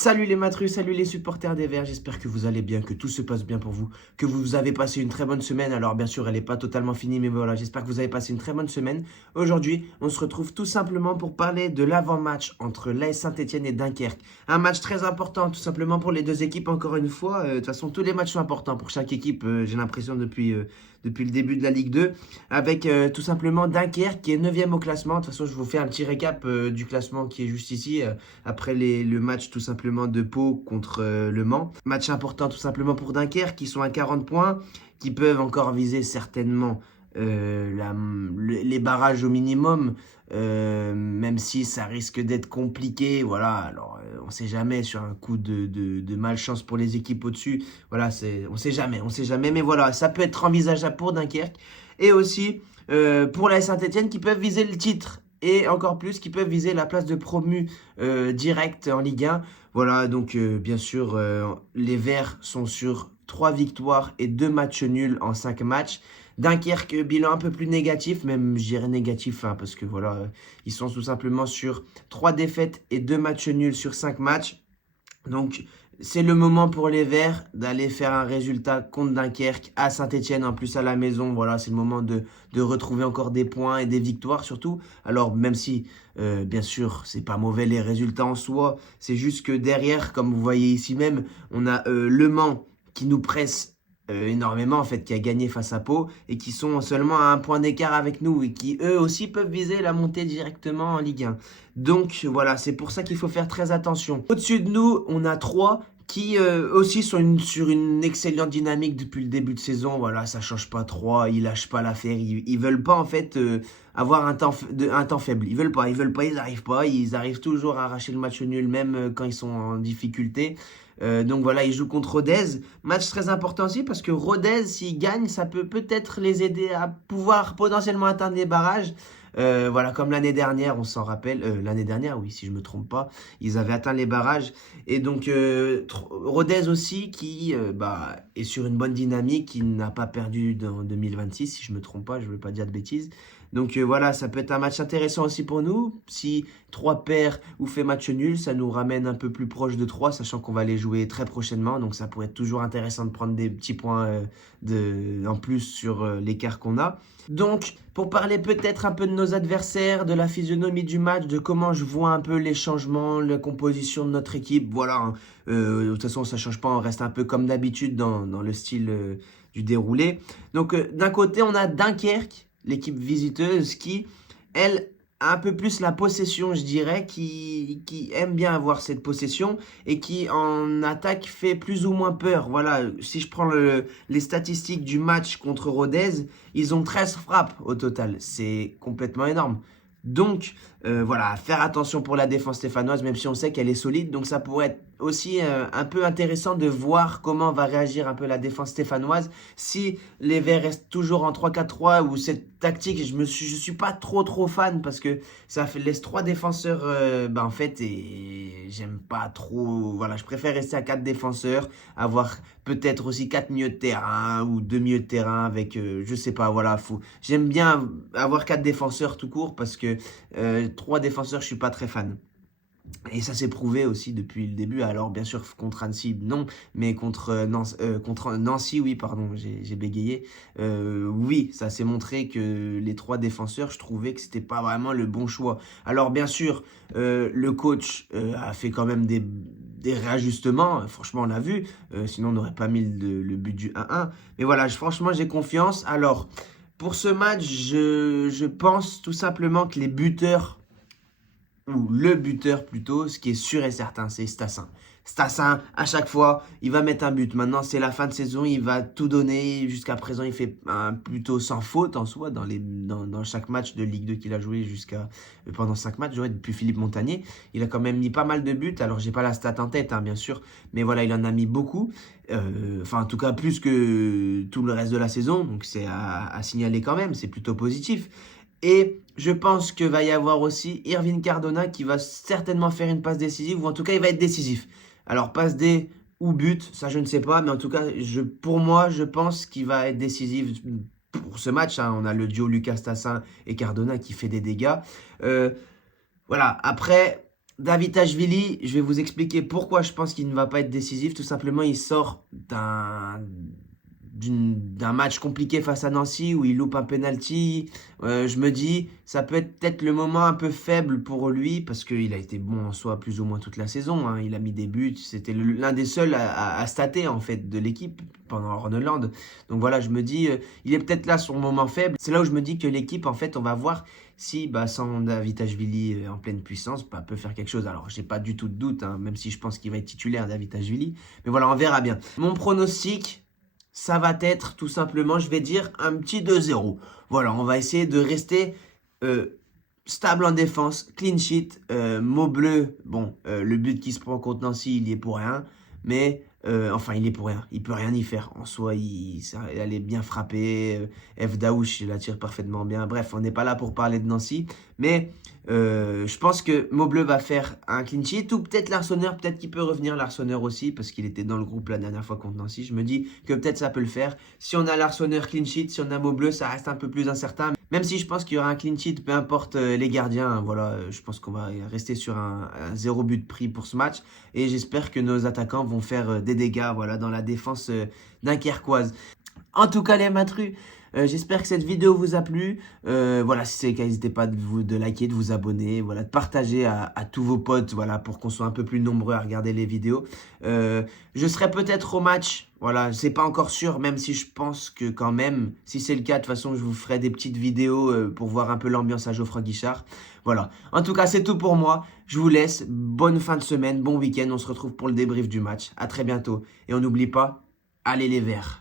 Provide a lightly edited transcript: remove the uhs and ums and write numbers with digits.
Salut les matrus, salut les supporters des Verts, j'espère que vous allez bien, que tout se passe bien pour vous, que vous avez passé une très bonne semaine. Alors bien sûr, elle n'est pas totalement finie, mais voilà, j'espère que vous avez passé une très bonne semaine. Aujourd'hui, on se retrouve tout simplement pour parler de l'avant-match entre l'AS Saint-Etienne et Dunkerque. Un match très important, tout simplement pour les deux équipes, encore une fois. De toute façon, tous les matchs sont importants pour chaque équipe, j'ai l'impression, depuis le début de la Ligue 2. Avec tout simplement Dunkerque qui est 9e au classement. De toute façon, je vous fais un petit récap du classement qui est juste ici. Après le match tout simplement de Pau contre le Mans. Match important tout simplement pour Dunkerque qui sont à 40 points, qui peuvent encore viser certainement les barrages au minimum, même si ça risque d'être compliqué. Voilà, alors on ne sait jamais sur un coup de malchance pour les équipes au-dessus. Voilà, on ne sait jamais, mais voilà, ça peut être envisageable pour Dunkerque et aussi pour la Saint-Etienne qui peuvent viser le titre et encore plus qui peuvent viser la place de promu direct en Ligue 1. Voilà, donc bien sûr, les Verts sont sur 3 victoires et 2 matchs nuls en 5 matchs. Dunkerque, bilan un peu plus négatif, même je dirais négatif, hein, parce que voilà, ils sont tout simplement sur 3 défaites et 2 matchs nuls sur 5 matchs. Donc, c'est le moment pour les Verts d'aller faire un résultat contre Dunkerque à Saint-Etienne, en plus à la maison. Voilà, c'est le moment de retrouver encore des points et des victoires surtout. Alors, même si, bien sûr, c'est pas mauvais les résultats en soi, c'est juste que derrière, comme vous voyez ici même, on a Le Mans qui nous presse énormément, en fait, qui a gagné face à Pau et qui sont seulement à un point d'écart avec nous et qui, eux aussi, peuvent viser la montée directement en Ligue 1. Donc voilà, c'est pour ça qu'il faut faire très attention. Au-dessus de nous, on a 3 qui aussi sont sur une excellente dynamique depuis le début de saison. Voilà, ça change pas trop, ils lâchent pas l'affaire, ils veulent pas en fait avoir un temps faible. Ils veulent pas, ils arrivent toujours à arracher le match nul même quand ils sont en difficulté. Donc voilà, ils jouent contre Rodez. Match très important aussi parce que Rodez, s'ils gagnent, ça peut peut-être les aider à pouvoir potentiellement atteindre les barrages. Voilà, comme l'année dernière, on s'en rappelle, l'année dernière, oui, si je me trompe pas, ils avaient atteint les barrages. Et donc, Rodez aussi, qui est sur une bonne dynamique, qui n'a pas perdu en 2026, si je me trompe pas, je ne veux pas dire de bêtises. Donc voilà, ça peut être un match intéressant aussi pour nous. Si 3 perd ou fait match nul, ça nous ramène un peu plus proche de 3, sachant qu'on va les jouer très prochainement. Donc ça pourrait être toujours intéressant de prendre des petits points en plus sur l'écart qu'on a. Donc, pour parler peut-être un peu de nos adversaires, de la physionomie du match, de comment je vois un peu les changements, la composition de notre équipe, voilà. Hein. De toute façon, ça ne change pas, on reste un peu comme d'habitude dans le style du déroulé. Donc, d'un côté, on a Dunkerque, l'équipe visiteuse, qui, elle, a un peu plus la possession, je dirais, qui aime bien avoir cette possession et qui, en attaque, fait plus ou moins peur. Voilà, si je prends les statistiques du match contre Rodez, ils ont 13 frappes au total. C'est complètement énorme. Donc, voilà, faire attention pour la défense stéphanoise, même si on sait qu'elle est solide. Donc, ça pourrait être aussi un peu intéressant de voir comment va réagir un peu la défense stéphanoise. Si les Verts restent toujours en 3-4-3 ou cette tactique, je suis pas trop fan parce que laisse 3 défenseurs en fait, et j'aime pas trop. Voilà, je préfère rester à 4 défenseurs, avoir peut-être aussi 4 milieux de terrain ou 2 milieux de terrain avec, je sais pas, voilà, j'aime bien avoir 4 défenseurs tout court parce que 3 défenseurs, je suis pas très fan. Et ça s'est prouvé aussi depuis le début. Alors, bien sûr, contre Annecy, non, mais contre Nancy, oui, pardon, j'ai bégayé. Oui, ça s'est montré que les 3 défenseurs, je trouvais que c'était pas vraiment le bon choix. Alors, bien sûr, le coach a fait quand même des réajustements. Franchement, on l'a vu. Sinon, on n'aurait pas mis le but du 1-1. Mais voilà, franchement, j'ai confiance. Alors, pour ce match, je pense tout simplement que les buteurs ou le buteur plutôt, ce qui est sûr et certain, c'est Stassin. Stassin, à chaque fois, il va mettre un but. Maintenant, c'est la fin de saison, il va tout donner. Jusqu'à présent, il fait plutôt sans faute en soi dans chaque match de Ligue 2 qu'il a joué pendant 5 matchs, depuis Philippe Montagnier. Il a quand même mis pas mal de buts. Alors, j'ai pas la stat en tête, hein, bien sûr, mais voilà, il en a mis beaucoup. Enfin, en tout cas, plus que tout le reste de la saison. Donc, c'est à signaler quand même. C'est plutôt positif. Et je pense qu'il va y avoir aussi Irvine Cardona qui va certainement faire une passe décisive, ou en tout cas, il va être décisif. Alors, passe D ou but, ça je ne sais pas, mais en tout cas, pour moi, je pense qu'il va être décisif pour ce match. Hein. On a le duo Lucas Tassin et Cardona qui fait des dégâts. Voilà, après, Davitashvili, je vais vous expliquer pourquoi je pense qu'il ne va pas être décisif. Tout simplement, il sort d'un match compliqué face à Nancy où il loupe un penalty. Je me dis, ça peut être peut-être le moment un peu faible pour lui parce qu'il a été bon en soi plus ou moins toute la saison. Hein. Il a mis des buts. C'était l'un des seuls à stater en fait de l'équipe pendant Holland. Donc voilà, je me dis, il est peut-être là son moment faible. C'est là où je me dis que l'équipe, en fait, on va voir si sans Davitashvili en pleine puissance, peut faire quelque chose. Alors, j'ai pas du tout de doute, hein, même si je pense qu'il va être titulaire Davitashvili. Mais voilà, on verra bien. Mon pronostic, ça va être tout simplement, je vais dire, un petit 2-0. Voilà, on va essayer de rester stable en défense, clean sheet, mot bleu. Bon, le but qui se prend contre Nancy, il y est pour rien. Mais, enfin, il est pour rien. Il peut rien y faire. En soi, il est bien frappé. F. Daouche, il la tire parfaitement bien. Bref, on n'est pas là pour parler de Nancy. Mais je pense que Maubleu va faire un clean sheet. Ou peut-être l'Arseneur, peut-être qu'il peut revenir l'Arseneur aussi. Parce qu'il était dans le groupe la dernière fois contre Nancy. Je me dis que peut-être ça peut le faire. Si on a l'Arseneur clean sheet, si on a Maubleu, ça reste un peu plus incertain. Même si je pense qu'il y aura un clean sheet, peu importe les gardiens, hein, voilà, je pense qu'on va rester sur un 0 but pris pour ce match. Et j'espère que nos attaquants vont faire des dégâts voilà, dans la défense dunkerquoise. En tout cas, les matrus, j'espère que cette vidéo vous a plu. Voilà, si c'est le cas, n'hésitez pas de liker, de vous abonner, voilà, de partager à tous vos potes, voilà, pour qu'on soit un peu plus nombreux à regarder les vidéos. Je serai peut-être au match, voilà, c'est pas encore sûr, même si je pense que quand même, si c'est le cas, de toute façon, je vous ferai des petites vidéos pour voir un peu l'ambiance à Geoffroy Guichard. Voilà, en tout cas, c'est tout pour moi. Je vous laisse, bonne fin de semaine, bon week-end. On se retrouve pour le débrief du match. À très bientôt. Et on n'oublie pas, allez les Verts.